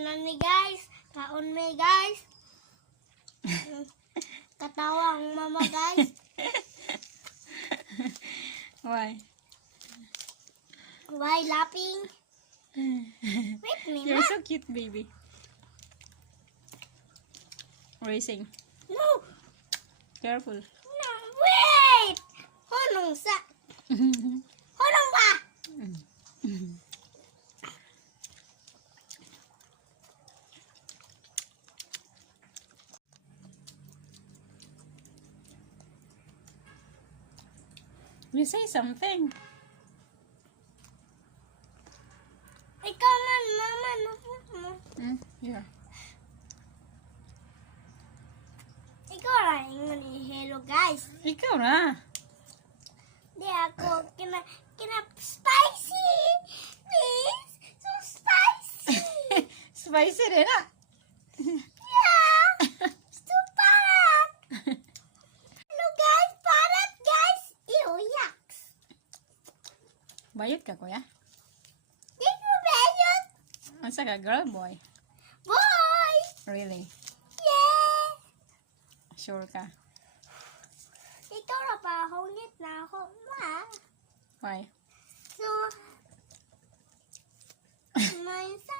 na ni guys. Kaon me guys. Katawa ang mama guys. Why? Why laughing? Wait me, You're ma. so cute, baby. Racing. No. Careful. No, wait. Honong sa. Honong ba? You say something. Ikaw man, mama. No. Yeah. Ikaw lang ingon hello guys. Ikaw na. Di ako kina spicy. Please. So spicy. Spicy rin ah. Yeah. So parat. Hello guys, parat guys. Ew, yucks. Bayot ka, kuya? Di ko bayot. Asa ka, girl, boy? Boy. Really? Yeah! Sure ka? Ikaw na pa, hungit na ako. Ma. Why? So, may sa